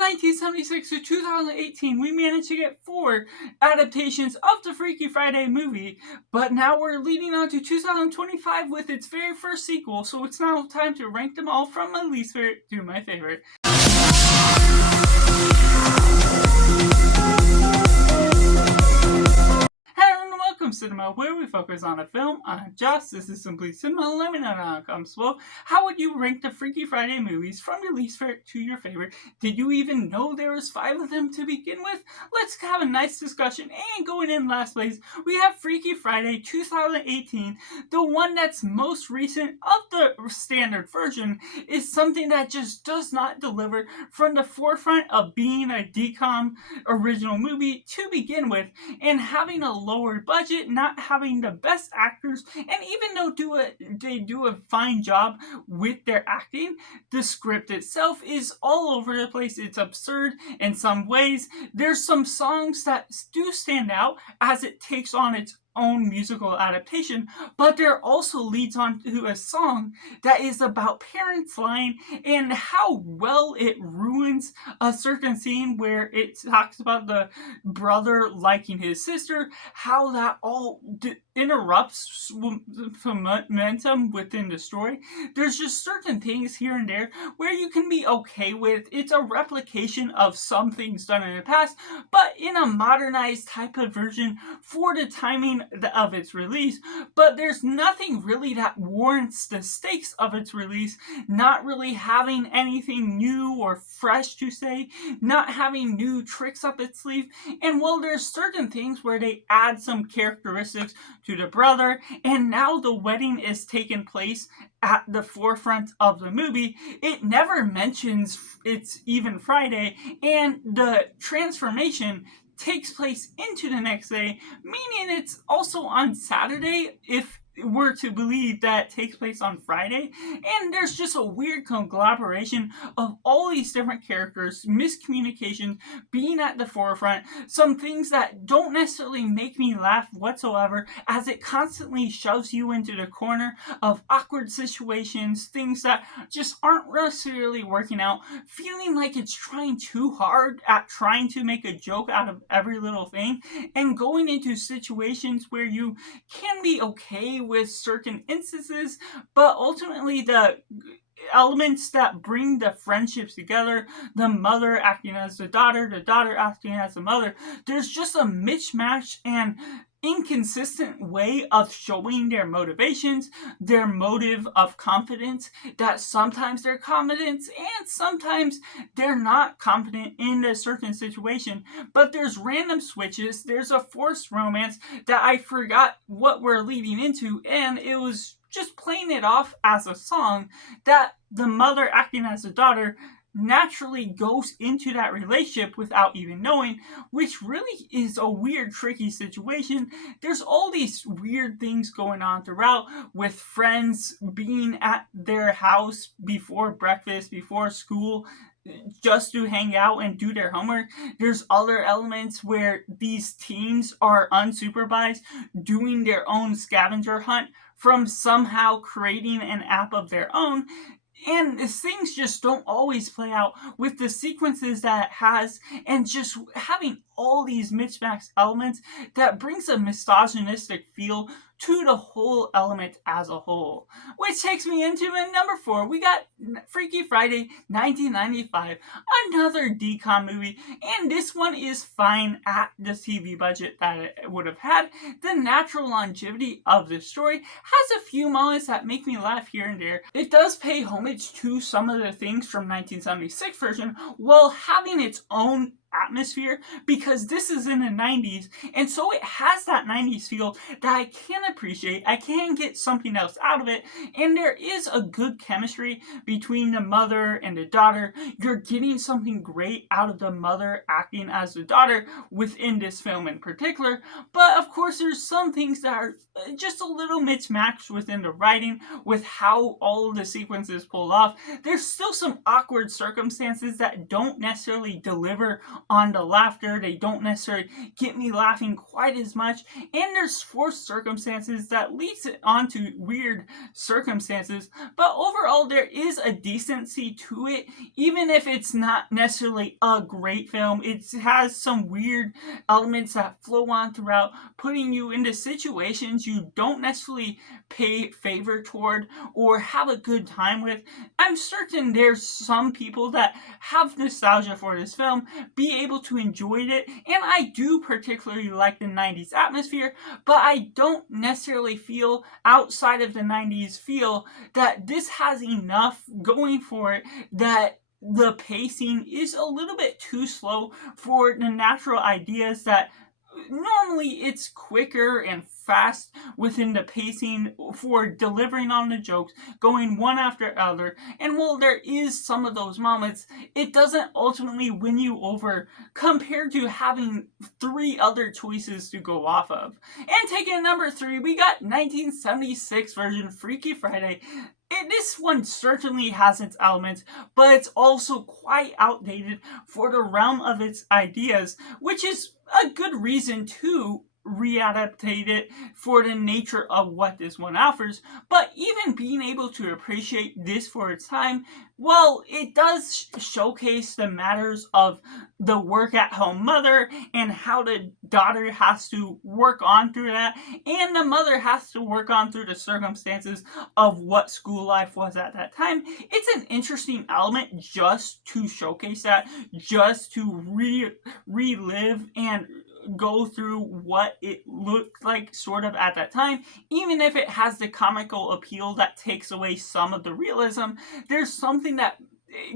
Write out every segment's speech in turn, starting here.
1976 to 2018, we managed to get 4 adaptations of the Freaky Friday movie, but now we're leading on to 2025 with its very first sequel, so it's now time to rank them all from my least favorite to my favorite. Cinema, where we focus on a film, this is simply cinema. Let me know how it comes. Well, how would you rank the Freaky Friday movies from your least favorite to your favorite? Did you even know there was 5 of them to begin with? Let's have a nice discussion. And going in last place, we have Freaky Friday 2018. The one that's most recent of the standard version is something that just does not deliver from the forefront of being a DCOM original movie to begin with, and having a lower budget, not having the best actors, and even though they do a fine job with their acting, the script itself is all over the place. It's absurd in some ways. There's some songs that do stand out as it takes on its own musical adaptation, but there also leads on to a song that is about parents lying and how well it ruins a certain scene where it talks about the brother liking his sister, how that all interrupts momentum within the story. There's just certain things here and there where you can be okay with. It's a replication of some things done in the past, but in a modernized type of version for the timing of its release. But there's nothing really that warrants the stakes of its release, not really having anything new or fresh to say, not having new tricks up its sleeve. And while there's certain things where they add some characteristics to the brother, and now the wedding is taking place at the forefront of the movie, it never mentions it's even Friday, and the transformation takes place into the next day, meaning it's also on Saturday if we're to believe that takes place on Friday. And there's just a weird collaboration of all these different characters, miscommunication being at the forefront, some things that don't necessarily make me laugh whatsoever, as it constantly shoves you into the corner of awkward situations, things that just aren't necessarily working out, feeling like it's trying too hard at trying to make a joke out of every little thing, and going into situations where you can be okay with certain instances, but ultimately the elements that bring the friendships together, the mother acting as the daughter acting as the mother, there's just a mismatch and inconsistent way of showing their motivations, their motive of confidence, that sometimes they're confident and sometimes they're not confident in a certain situation. But there's random switches, there's a forced romance that I forgot what we're leading into, and it was just playing it off as a song that the mother acting as the daughter naturally goes into that relationship without even knowing, which really is a weird, tricky situation. There's all these weird things going on throughout, with friends being at their house before breakfast, before school, just to hang out and do their homework. There's other elements where these teens are unsupervised, doing their own scavenger hunt from somehow creating an app of their own. And things just don't always play out with the sequences that it has, and just having all these mismatched elements that brings a misogynistic feel to the whole element as a whole. Which takes me into number 4. We got Freaky Friday 1995, another DCOM movie, and this one is fine at the TV budget that it would have had. The natural longevity of the story has a few moments that make me laugh here and there. It does pay homage to some of the things from 1976 version while having its own atmosphere, because this is in the 90s, and so it has that 90s feel that I can appreciate. I can get something else out of it, and there is a good chemistry between the mother and the daughter. You're getting something great out of the mother acting as the daughter within this film in particular, but of course there's some things that are just a little mismatched within the writing with how all of the sequences pull off. There's still some awkward circumstances that don't necessarily deliver on the laughter. They don't necessarily get me laughing quite as much. And there's forced circumstances that leads it onto weird circumstances. But overall, there is a decency to it, even if it's not necessarily a great film. It has some weird elements that flow on throughout, putting you into situations you don't necessarily pay favor toward or have a good time with. I'm certain there's some people that have nostalgia for this film, be able to enjoy it, and I do particularly like the 90s atmosphere, but I don't necessarily feel, outside of the 90s feel, that this has enough going for it that the pacing is a little bit too slow for the natural ideas that normally it's quicker and fast within the pacing for delivering on the jokes, going one after other. And while there is some of those moments, it doesn't ultimately win you over compared to having three other choices to go off of. And taking at number 3, we got 1976 version Freaky Friday. This one certainly has its elements, but it's also quite outdated for the realm of its ideas, which is a good reason to readaptate it for the nature of what this one offers. But even being able to appreciate this for its time, well, it does showcase the matters of the work at home mother and how the daughter has to work on through that, and the mother has to work on through the circumstances of what school life was at that time. It's an interesting element just to showcase that, just to relive and go through what it looked like sort of at that time. Even if it has the comical appeal that takes away some of the realism, there's something that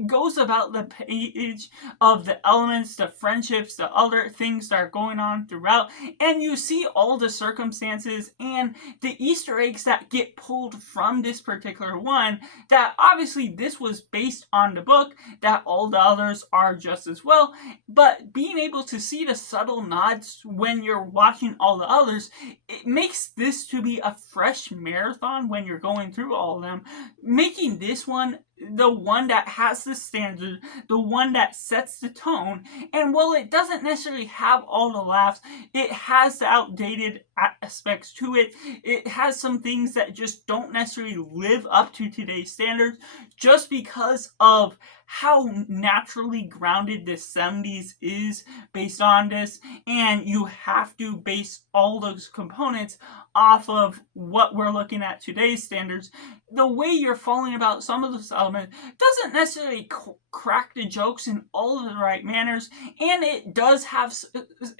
goes about the page of the elements, the friendships, the other things that are going on throughout, and you see all the circumstances and the Easter eggs that get pulled from this particular one, that obviously this was based on the book, that all the others are just as well, but being able to see the subtle nods when you're watching all the others, it makes this to be a fresh marathon when you're going through all of them, making this one the one that has the standard, the one that sets the tone. And while it doesn't necessarily have all the laughs, it has the outdated aspects to it. It has some things that just don't necessarily live up to today's standards, just because of how naturally grounded the 70s is based on this, and you have to base all those components off of what we're looking at today's standards. The way you're following about some of those elements doesn't necessarily crack the jokes in all of the right manners, and it does have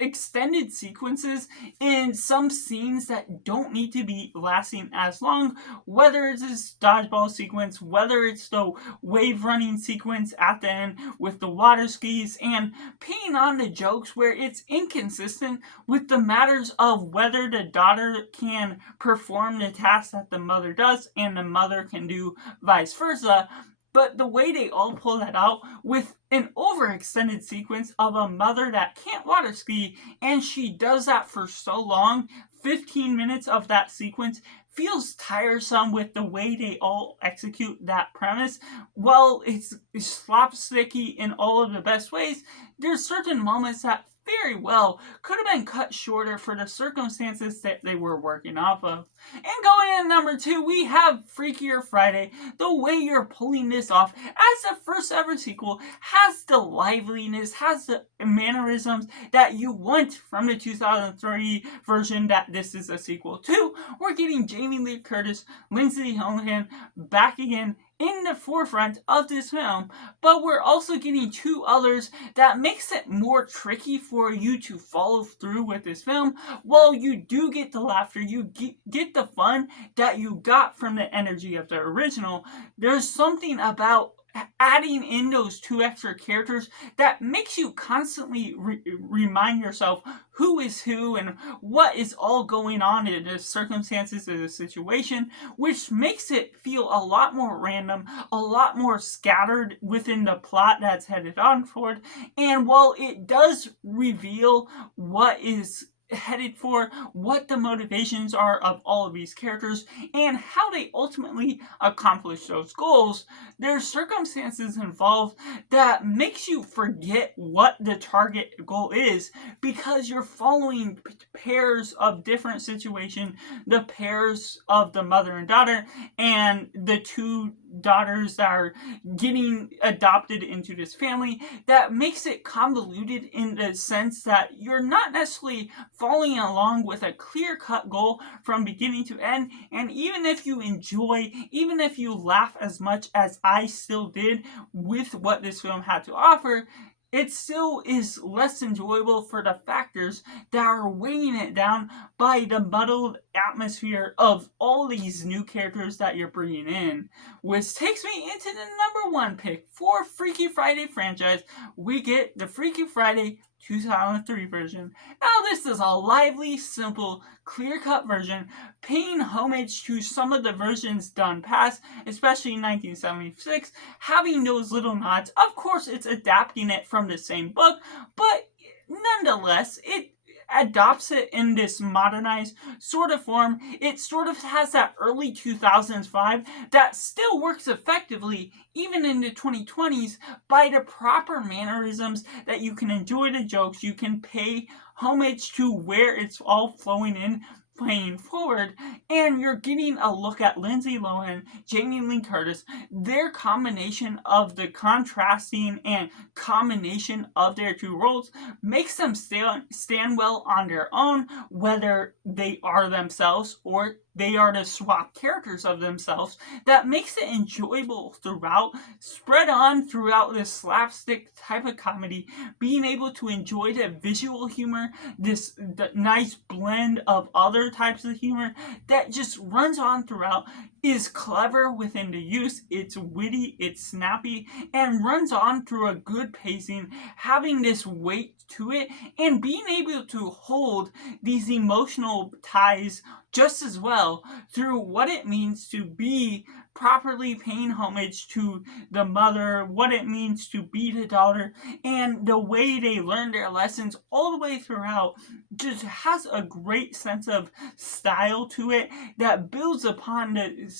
extended sequences in some scenes that don't need to be lasting as long, whether it's this dodgeball sequence, whether it's the wave running sequence at the end with the water skis, and paying on the jokes where it's inconsistent with the matters of whether the daughter can perform the task that the mother does and the mother can do vice versa. But the way they all pull that out with an overextended sequence of a mother that can't water ski, and she does that for so long, 15 minutes of that sequence feels tiresome with the way they all execute that premise. While it's slapsticky in all of the best ways, there's certain moments that very well could have been cut shorter for the circumstances that they were working off of. And going in at number 2, we have Freakier Friday. The way you're pulling this off as the first ever sequel has the liveliness, has the mannerisms that you want from the 2003 version that this is a sequel to. We're getting Jamie Lee Curtis, Lindsay Lohan back again in the forefront of this film, but we're also getting 2 others that makes it more tricky for you to follow through with this film. While you do get the laughter, you get the fun that you got from the energy of the original, there's something about adding in those 2 extra characters that makes you constantly remind yourself who is who and what is all going on in the circumstances of the situation, which makes it feel a lot more random, a lot more scattered within the plot that's headed on toward. And while it does reveal what is headed for, what the motivations are of all of these characters, and how they ultimately accomplish those goals, there's circumstances involved that makes you forget what the target goal is, because you're following pairs of different situations, the pairs of the mother and daughter, and the two daughters that are getting adopted into this family, that makes it convoluted in the sense that you're not necessarily following along with a clear-cut goal from beginning to end. And even if you enjoy, even if you laugh as much as I still did with what this film had to offer, it still is less enjoyable for the factors that are weighing it down by the muddled atmosphere of all these new characters that you're bringing in. Which takes me into the number one pick for Freaky Friday franchise. We get the Freaky Friday 2003 version. Now this is a lively, simple, clear-cut version, paying homage to some of the versions done past, especially in 1976, having those little nods. Of course, it's adapting it from the same book, but nonetheless, it adopts it in this modernized sort of form. It sort of has that early 2000s vibe that still works effectively even in the 2020s by the proper mannerisms, that you can enjoy the jokes, you can pay homage to where it's all flowing in, playing forward, and you're getting a look at Lindsay Lohan, Jamie Lee Curtis, their combination of the contrasting and combination of their two roles makes them stand well on their own, whether they are themselves or they are the swap characters of themselves. That makes it enjoyable throughout, spread on throughout this slapstick type of comedy, being able to enjoy the visual humor, the nice blend of other types of humor that just runs on throughout, is clever within the use, it's witty, it's snappy, and runs on through a good pacing, having this weight to it, and being able to hold these emotional ties just as well through what it means to be properly paying homage to the mother, what it means to be the daughter, and the way they learn their lessons all the way throughout. Just has a great sense of style to it that builds upon the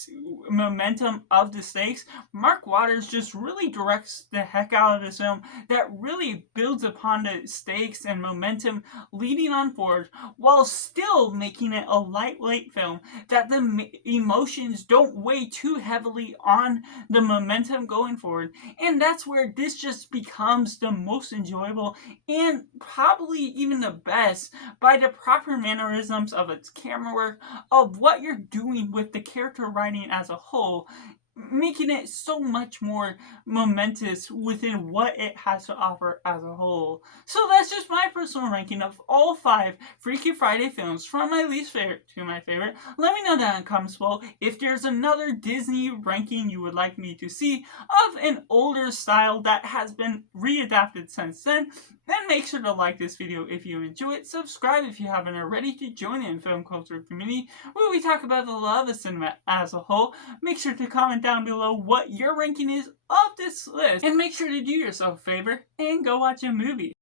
momentum of the stakes. Mark Waters just really directs the heck out of this film that really builds upon the stakes and momentum leading on forward, while still making it a lightweight film that the emotions don't weigh too heavily on the momentum going forward. And that's where this just becomes the most enjoyable, and probably even the best, by the proper mannerisms of its camera work, of what you're doing with the character writing as a whole, making it so much more momentous within what it has to offer as a whole. So that's just my personal ranking of all 5 Freaky Friday films, from my least favorite to my favorite. Let me know down in the comments below if there's another Disney ranking you would like me to see of an older style that has been readapted since then. Then make sure to like this video if you enjoy it, subscribe if you haven't already to join the film culture community where we talk about the love of cinema as a whole. Make sure to comment down below what your ranking is of this list, and make sure to do yourself a favor and go watch a movie.